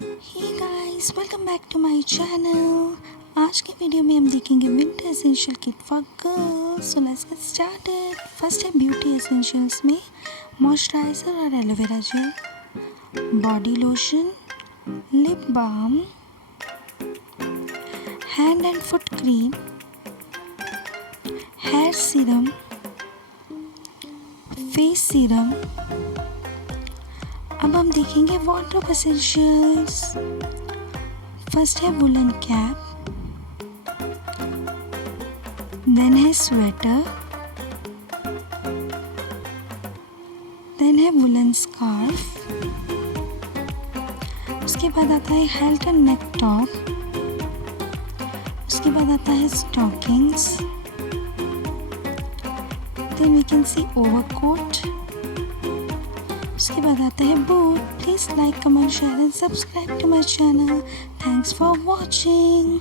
Hey guys, welcome back to my channel. आज के video में हम देखेंगे winter essential kit for girls. So let's get started. First है ब्यूटी एसेंशियल्स में मॉइस्चराइजर और aloe vera gel, body lotion, lip balm, hand and foot cream, hair serum, face serum. अब हम देखेंगे वार्डरोब एसेंशियल्स। फर्स्ट है वुलन कैप, देन है sweater, then है woollen scarf, उसके बाद आता है हेल्टन नेक टॉप, उसके बाद आता है stockings, then we can see overcoat, उसके बाद आता है boot. Please like, comment, share and subscribe to my channel. Thanks for watching.